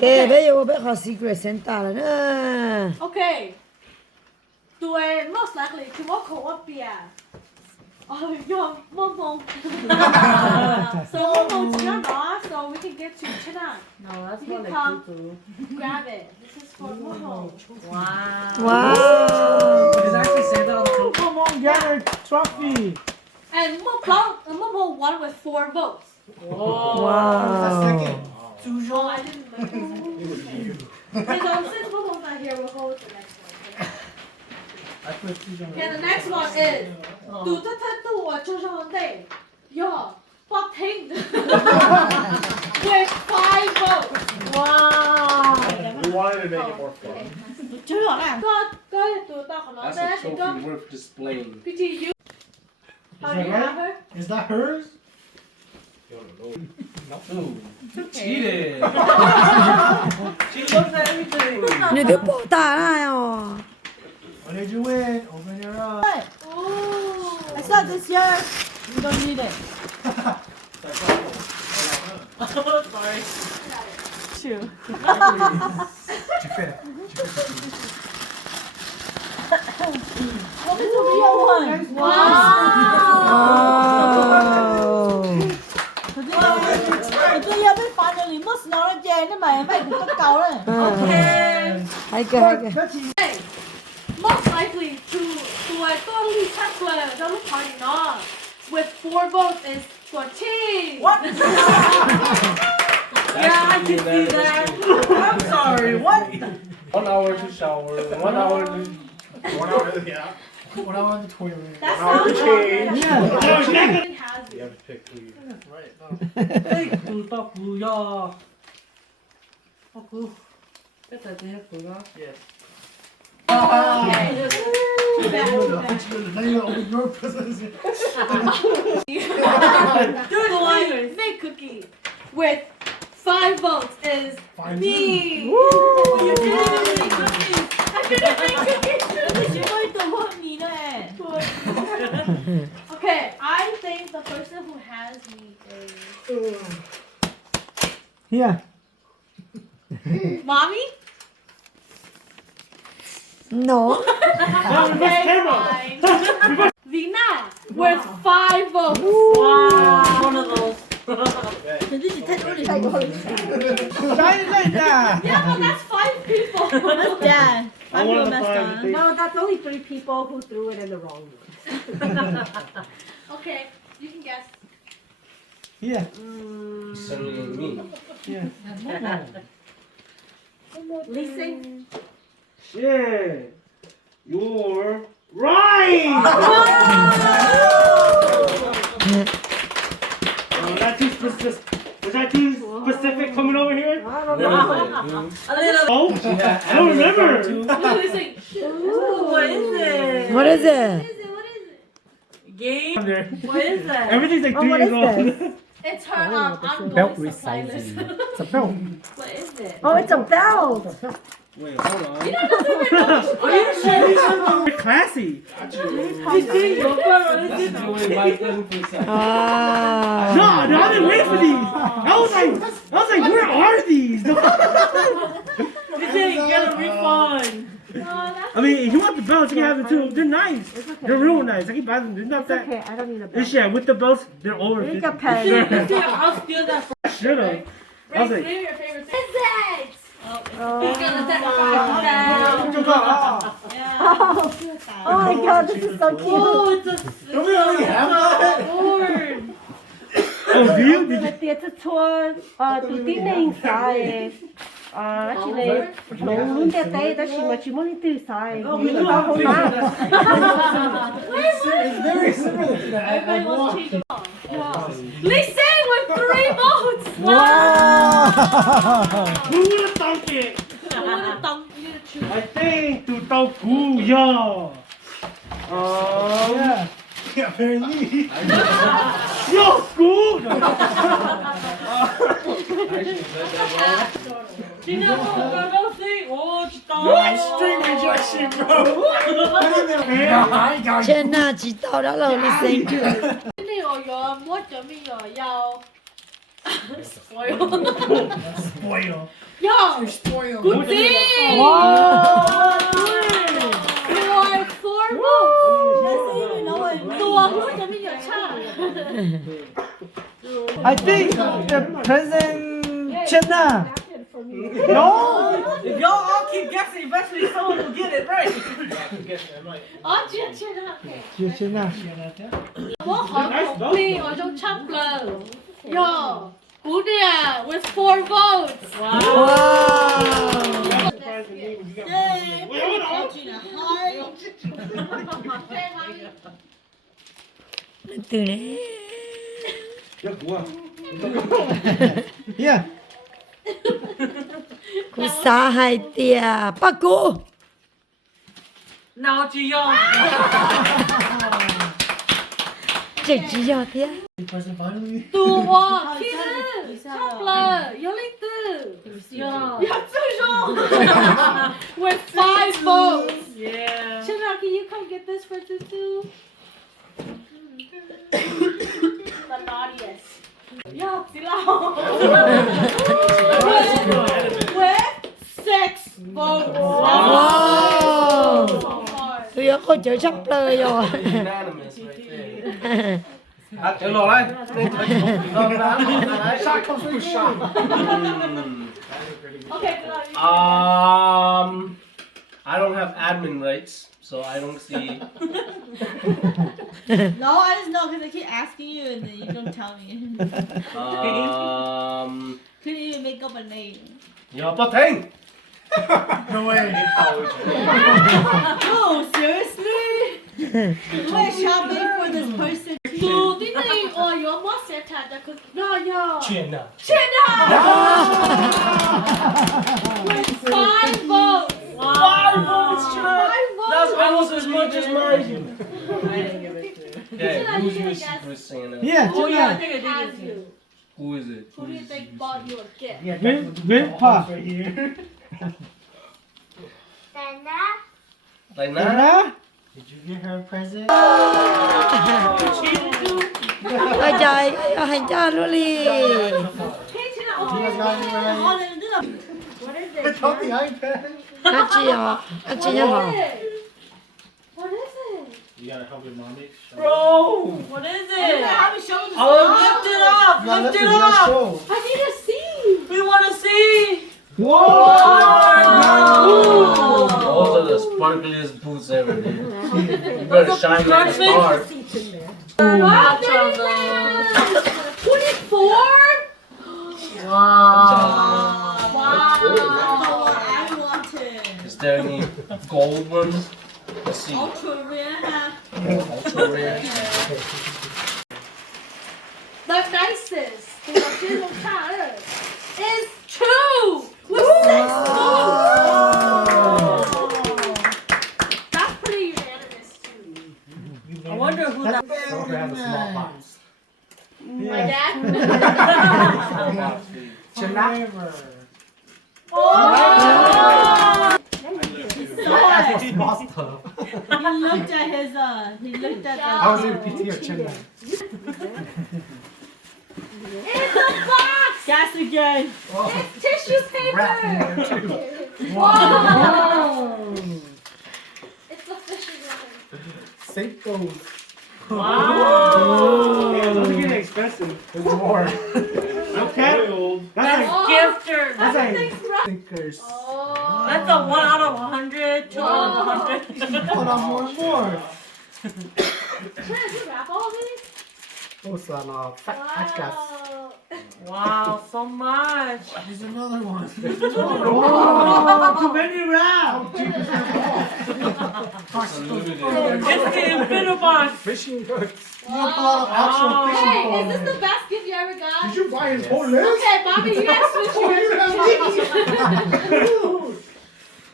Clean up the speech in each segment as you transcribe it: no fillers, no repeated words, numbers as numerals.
给别有别好 secret 先打了呢。 Okay. Tôi most likely to walk up here. Oh, yo, Mom. So Mom, so we can get to China. No, that's You more can like come tutu. grab it. This is for Mom. Wow. Wow. It's actually saved out of the Come on, get a trophy. And Mom won with 4 votes. Wow. Second. Oh, I didn't look. Okay, so since Mom's not here, we'll go with the next one. I put 2 on Okay, the next one is Tụ tất thân tụ ở cho rong đây. Yo, fuck him. With 5 votes. Wow. We wanted to make it more fun. Có tụ tao của nó That's đây a thì trophy có worth displaying. PT you. How do you that have her? Is that hers? Ooh, cheated. She looks at everything. Như đứa bộ tả này à. What did you win? Open your eyes. Oh. I saw this year. You don't need it. Sorry. True. Oh, this is a real one. Wow. Tôi giờ mới finally mất nó chè nó mày cũng có cầu đấy. Okay. Hay kìa, hay kìa. Hey, most likely to totally test the party not with 4 votes is 14. What? Yeah, I can see that. I'm sorry. What? 1 hour to shower, 1 hour to... 1 hour, yeah. 1 hour on the toilet. That's Now not we change. Yeah. It has You it. have to pick who you... Right. No. Hey, tutu ya. Aku. It's a day for that. Yes. Okay. Too bad, too bad. Now you open your presents. Dude, the fake cookie with 5 votes is me. You did it, fake cookies. I did it, fake cookies. Chị mới từ hôm nhí này. Okay, I think the person who has me is Yeah. Mommy. No. Okay, fine. Vina with 5 votes. Wow. One of those. Shine like that. Yeah, but that's 5 people. That's Dad. I I'm want real to messed find up. the No, that's only 3 people who threw it in the wrong room. Okay, you can guess. Yeah. Certainly me. Yeah. Listen, Shit. You're right! That too specific. Was that too specific coming over here? I don't know. A little. Oh, I don't remember. Listen. Ooh, what is it? What is it? What is it? Game? There. What is that? Everything's like Oh, 3 what years is old. this? It's her ongoing supply list. It's a belt. What is it? Oh, it's a belt. Wait, hold on. Are you sure? You're classy. This is your favorite. Ah. No, I've been waiting for these. I was like, where are these? This ain't get a refund. I mean, if you want the belts, you can have it too. They're nice. They're real nice. I can buy them. They're not It's that. okay, I don't need a This belt. shit, with the belts, they're over Take 50. a pen. I'll steal that from I should have. I was Raise like, your favorite thing. What is it? Oh. He's gonna set the Oh my god, this is so cute. Oh, it's a Don't we already have that? sword. oh, do you? Did you? Tiết tour tụi tin này sai chỉ là nông luôn để tay đó chỉ mà chỉ muốn từ sai nhưng mà không làm It's very similar to that. Everybody wants to change it. Listen with 3 votes. Wow. Who would have thunk it? I think to Toku, yo. Yeah. Yeah, apparently. Yo, school. String rejection, bro. Trên chỉ tao đã là listen to. 今天我有摸着没有要 Spoil. Spoil. Yo, You're spoiled. good thing. Wow. You are 4 votes. ตัวพูดจะไม่หยุดชา I think the present China. No. If y'all all keep guessing, eventually someone will get it right. อ๋อเจียนเจียนนะ China. ว่าขอผมปี我就唱了 Yo, Udia with 4 votes. Wow. Từ đấy. Yeah. Cô xa hai tia ba cô. Nào chị y'all. Chỉ do thế. 뚜워 키는 찹라 열리트 약주종 with 5 votes. Yeah. China, can you come get this for Tutu? The naughtiest. Yo, Silao. With 6 votes. Wow. So far. Tụi nó có chở sắp lời rồi. Unanimous right there. Được rồi đấy. Shot comes from shot. Okay, good. I don't have admin rights, so I don't see. No, I just know because I keep asking you and then you don't tell me. Couldn't even make up a name. You're Pating. No way. Oh, seriously? You went shopping for this person? 또 니네 영어 세트하자 그 나야 China. China with 5 votes. 5 votes, China. 5 votes. That's almost as much as mine. I didn't give it to you. Okay, China, who's you your guess. secret Santa? Yeah, Who do you China. think has you? Who is it? Who do you think bought you a gift? Yeah, Grandpa. right here. Like that? Đó. Did you get her a present? Ôi trời, hành cho luôn đi. Hey China, You guys got any right? Oh, they did a... what is I it? told the iPad. Anh chị họ, anh chị nhớ họ. What is it? What is it? You gotta help your mommy. Bro. What is it? I haven't shown this. Oh, lift it up. Lift it up. Show. I need to see. We want to see. Wow. Those are the sparkliest boots ever, dude. You better shine like a star. Wow, 24? Wow. Wow. I wanted. Is there any gold ones? Let's see. Ultra rare. Ultra rare. The nicest is 2 with 6 votes. That's pretty unanimous too. I wonder who that. Don't have a small box. My dad? China. Oh! That's a small stuff. He looked at his, he looked at the... I was in PT of China. It's a box! Gas again. It's tissue Wrapped in paper! there too. Whoa! It's the fishing line. Seiko's. Wow. Yeah, those are getting expensive. There's more. Okay. That's Oh, gifter. That's like Everything's right. stickers. Oh. That's a 1 out of 100, 2 out of 100. Hold on, more and more. China, did you wrap all these? Oh, some fat gas. Wow. Wow, so much. There's another one. Oh, many wrap. Unlimited. It's the Infinibon. Fishing hooks. You have a lot of actual Hey, fishing is poles. this the best gift you ever got? Did you buy his whole list? Okay, Bobby, you gotta switch yours.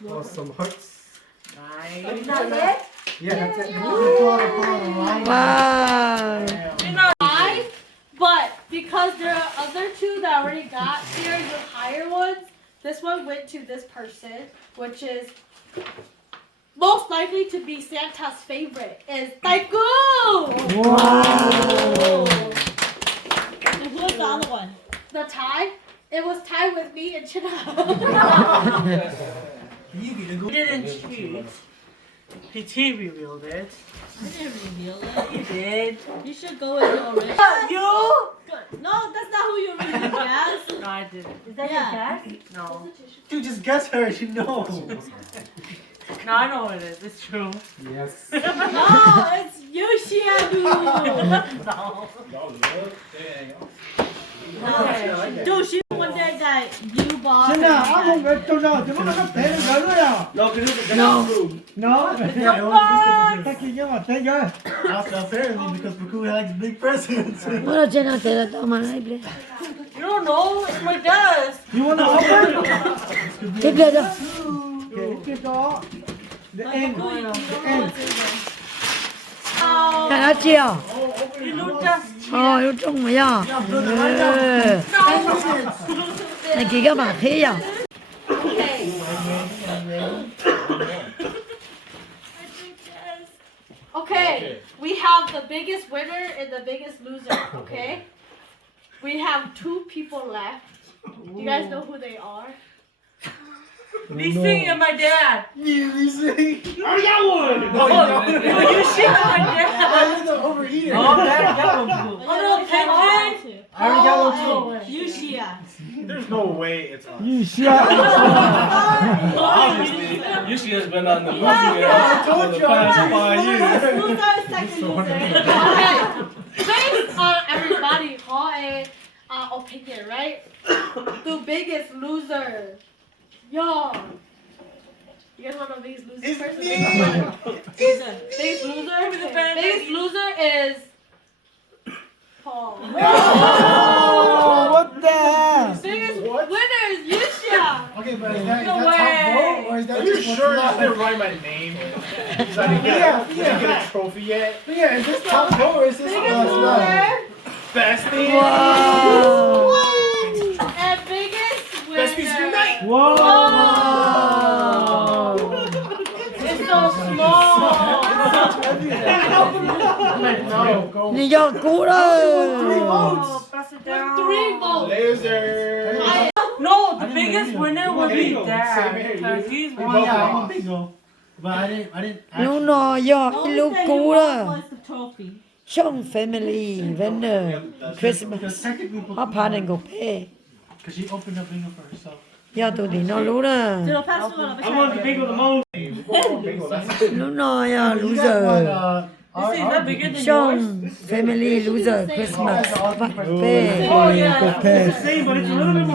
Oh, some hooks. Nice. Not yet? Yeah, that's it. Pull out Wow. You know, But because there are other 2 that I already got here, the higher ones, this one went to this person, which is most likely to be Santa's favorite, is Taiku! Wow. And who's the other one? the tie, it was tied with me and China. You didn't cheat. PT revealed it. I didn't reveal it. You did. You should go with your original. You? No, that's not who you really guess. No, I didn't. Is that Yeah. your guess? No. Dude, just guess her. You know. No, I know what it is. It's true. Yes. No, it's Yoshiabu. No. No. Dude, she's the one that you bought. 진아, 아무 맥도 나. 저번에 배를 열어야. No, because it's a No. room. No. Taki nie ma tego. Apparently, because Baku likes big presents. Bueno, Chena, te la toma, no hay ble. You don't know? It's my desk. You wanna open? ¿Qué ble đó? Okay, it's all. The end. Baku, you don't know The end. what's in there. Nhà nó chiều. You know just Yêu chung mày à? Này kì các bạn thế à? Okay. Okay, we have the biggest winner and the biggest loser, okay? We have 2 people left. You guys know who they are? Lee and my dad. You see? I got one. No, you shit on my dad. Over here. Oh, that got one. Oh, no, Pigeon. I already got one too. Yushia. There's no way it's us. You shot. Obviously, Yushi has been on the movie I told for the you. past 5 years. Who's our second loser? Okay, based on everybody, opinion, right? The biggest loser. Yo. You guys want to know the biggest loser It's person? me. Biggest loser? Okay. Biggest loser is Paul. Oh, what the hell? Biggest winner is Yushia. Okay, but is that No top way. vote or is that Are you just what's sure I left? didn't write my name? Because I didn't get a trophy yet. Yeah, is this top vote or is this Biggest what's left? loser Bestie. Wow. and biggest winner. Besties unite. Whoa. It's so small. No, go. Đi vô cứu đó. Oh, pass it down. 3 votes. Laser. No, the biggest winner would be Bingo. dad. Same here. Because he's Oh won. yeah, I'm a bingo. But I didn't. Lúc nọ do The cái only lúc thing you cứu won đó. was the trophy. Trong family vendor Because Christmas. technically, Họ phá nên cục bê. because she opened up bingo for herself. Do tụi đi nó lú đó. Did I pass you on? I want the bingo the most. Bingo, that's it. Lúc nọ do You guys want, loser. This is that bigger than yours? Trong family loser Christmas. Họ phá bê. Oh, yeah. It's the same, but it's a little bit more